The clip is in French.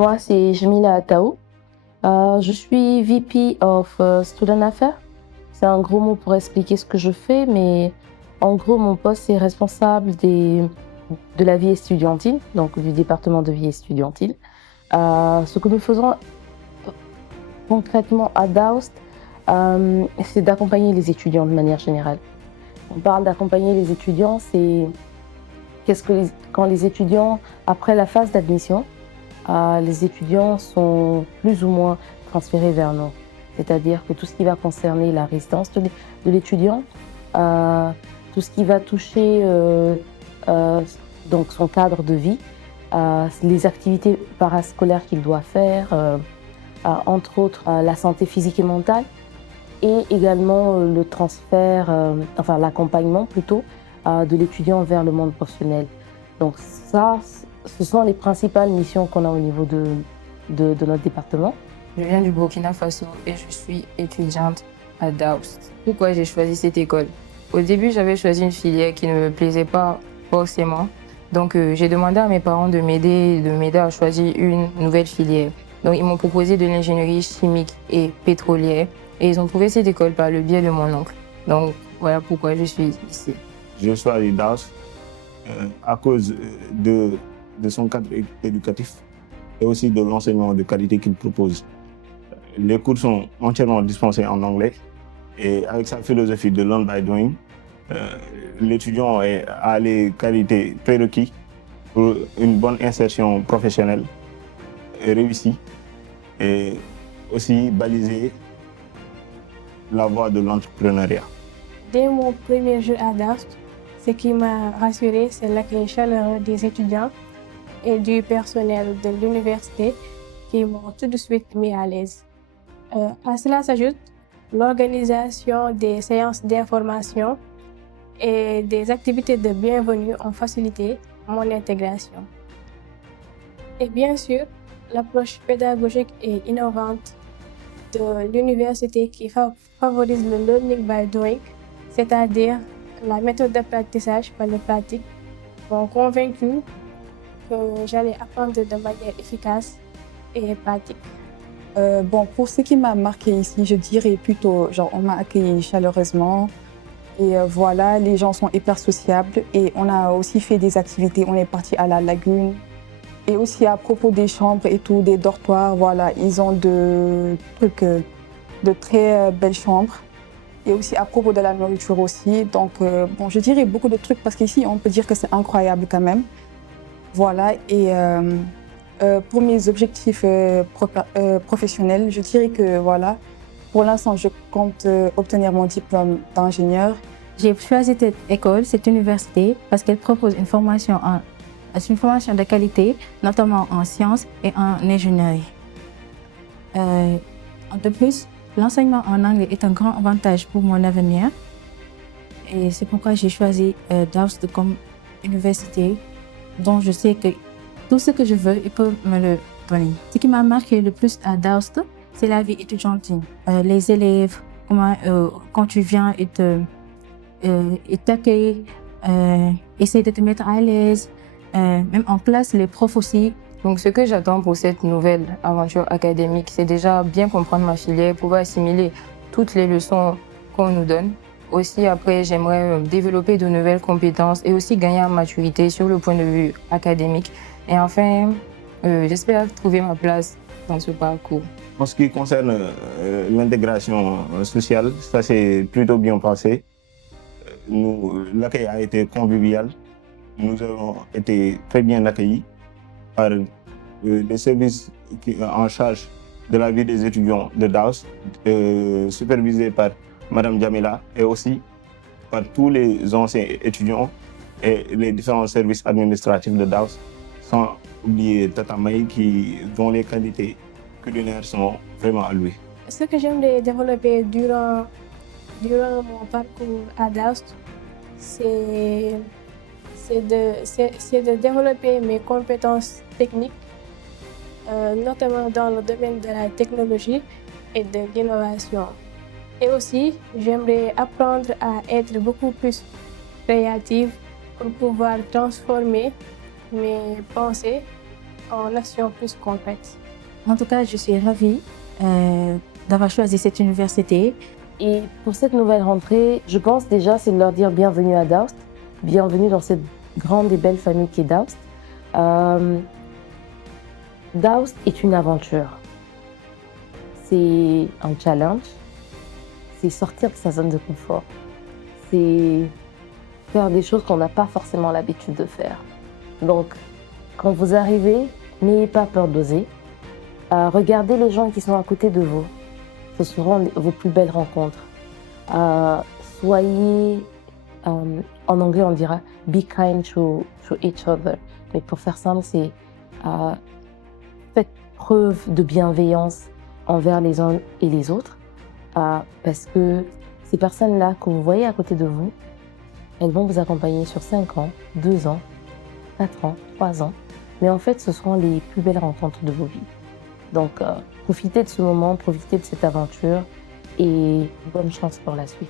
Moi, c'est Jamila Ataou. Je suis VP of Student Affairs. C'est un gros mot pour expliquer ce que je fais, mais en gros, mon poste est responsable de la vie estudiantine, donc du département de vie estudiantine. Ce que nous faisons concrètement à Daoust, c'est d'accompagner les étudiants de manière générale. On parle d'accompagner les étudiants, c'est quand les étudiants, après la phase d'admission, les étudiants sont plus ou moins transférés vers nous. C'est-à-dire que tout ce qui va concerner la résidence de l'étudiant, tout ce qui va toucher donc son cadre de vie, les activités parascolaires qu'il doit faire, entre autres la santé physique et mentale, et également le transfert, enfin l'accompagnement plutôt, de l'étudiant vers le monde professionnel. Donc ça, ce sont les principales missions qu'on a au niveau de notre département. Je viens du Burkina Faso et je suis étudiante à Daoust. Pourquoi j'ai choisi cette école? Au début, j'avais choisi une filière qui ne me plaisait pas forcément. Donc j'ai demandé à mes parents de m'aider à choisir une nouvelle filière. Donc ils m'ont proposé de l'ingénierie chimique et pétrolière et ils ont trouvé cette école par le biais de mon oncle. Donc voilà pourquoi je suis ici. Je choisis Daoust à cause de son cadre éducatif et aussi de l'enseignement de qualité qu'il propose. Les cours sont entièrement dispensés en anglais et avec sa philosophie de learn by doing, l'étudiant a les qualités prérequises pour une bonne insertion professionnelle réussie et aussi baliser la voie de l'entrepreneuriat. Dès mon premier jour à Daoust, ce qui m'a rassuré, c'est l'accueil chaleureux des étudiants et du personnel de l'université qui m'ont tout de suite mis à l'aise. À cela s'ajoute l'organisation des séances d'information et des activités de bienvenue ont facilité mon intégration. Et bien sûr, l'approche pédagogique et innovante de l'université qui favorise le learning by doing, c'est-à-dire la méthode d'apprentissage par la pratique, m'ont convaincu que j'allais apprendre de manière efficace et pratique. Pour ce qui m'a marqué ici, je dirais plutôt, on m'a accueilli chaleureusement et voilà, les gens sont hyper sociables et on a aussi fait des activités, on est parti à la lagune et aussi à propos des chambres et tout, des dortoirs, voilà, ils ont de très belles chambres et aussi à propos de la nourriture aussi, donc je dirais beaucoup de trucs parce qu'ici on peut dire que c'est incroyable quand même, voilà et pour mes objectifs professionnels, je dirais que voilà, pour l'instant, je compte obtenir mon diplôme d'ingénieur. J'ai choisi cette école, cette université, parce qu'elle propose une formation de qualité, notamment en sciences et en ingénierie. De plus, l'enseignement en anglais est un grand avantage pour mon avenir. Et c'est pourquoi j'ai choisi Daoust comme université, dont je sais que tout ce que je veux, ils peuvent me le donner. Ce qui m'a marqué le plus à Daoust, c'est la vie étudiantine. Les élèves, quand tu viens, ils t'accueillent, essayent de te mettre à l'aise. Même en classe, les profs aussi. Donc ce que j'attends pour cette nouvelle aventure académique, c'est déjà bien comprendre ma filière, pouvoir assimiler toutes les leçons qu'on nous donne. Aussi, après, j'aimerais développer de nouvelles compétences et aussi gagner en maturité sur le point de vue académique. Et enfin, j'espère trouver ma place dans ce parcours. En ce qui concerne l'intégration sociale, ça c'est plutôt bien passé. L'accueil a été convivial. Nous avons été très bien accueillis par les services en charge de la vie des étudiants de Daoust, supervisés par Madame Jamila et aussi par tous les anciens étudiants et les différents services administratifs de Daoust, sans oublier Tata Maï dont les qualités culinaires sont vraiment allouées. Ce que j'aimerais développer durant mon parcours à Daoust, c'est de développer mes compétences techniques, notamment dans le domaine de la technologie et de l'innovation. Et aussi, j'aimerais apprendre à être beaucoup plus créative pour pouvoir transformer mes pensées en actions plus concrètes. En tout cas, je suis ravie d'avoir choisi cette université. Et pour cette nouvelle rentrée, je pense déjà, c'est de leur dire bienvenue à Daoust, bienvenue dans cette grande et belle famille qui est Daoust. Daoust est une aventure. C'est un challenge, c'est sortir de sa zone de confort, c'est faire des choses qu'on n'a pas forcément l'habitude de faire. Donc, quand vous arrivez, n'ayez pas peur d'oser. Regardez les gens qui sont à côté de vous. Ce seront vos plus belles rencontres. Soyez, en anglais on dira be kind to each other. Mais pour faire simple, c'est faites preuve de bienveillance envers les uns et les autres. Parce que ces personnes-là que vous voyez à côté de vous, elles vont vous accompagner sur 5 ans, 2 ans, 4 ans, 3 ans. Mais en fait, ce seront les plus belles rencontres de vos vies. Donc, profitez de ce moment, profitez de cette aventure et bonne chance pour la suite.